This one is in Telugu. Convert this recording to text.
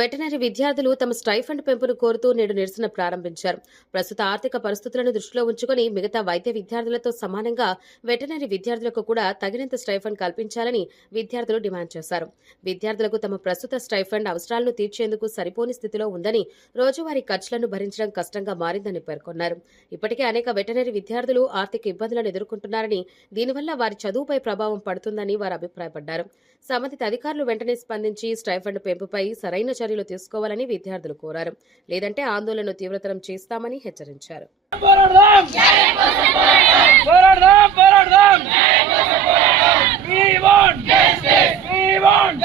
వెటనరీ విద్యార్థులు తమ స్టైఫండ్ పెంపును కోరుతూ నేడు నిరసన ప్రారంభించారు. ప్రస్తుత ఆర్థిక పరిస్థితులను దృష్టిలో ఉంచుకుని మిగతా వైద్య విద్యార్థులతో సమానంగా వెటనరీ విద్యార్థులకు కూడా తగినంత స్టైఫండ్ కల్పించాలని విద్యార్థులు డిమాండ్ చేశారు. విద్యార్థులకు తమ ప్రస్తుత స్టైఫండ్ అవసరాలను తీర్చేందుకు సరిపోని స్థితిలో ఉందని, రోజువారీ ఖర్చులను భరించడం కష్టంగా మారిందని పేర్కొన్నారు. ఇప్పటికే అనేక వెటనరీ విద్యార్థులు ఆర్థిక ఇబ్బందులను ఎదుర్కొంటున్నారని, దీనివల్ల వారి చదువుపై ప్రభావం పడుతుందని వారు అభిప్రాయపడ్డారు. సంబంధిత అధికారులు వెంటనే స్పందించి స్టైఫండ్ పెంపుపై సరైన చర్యలు తీసుకోవాలని విద్యార్థులు కోరారు. లేదంటే ఆందోళనను తీవ్రతరం చేస్తామని హెచ్చరించారు. We want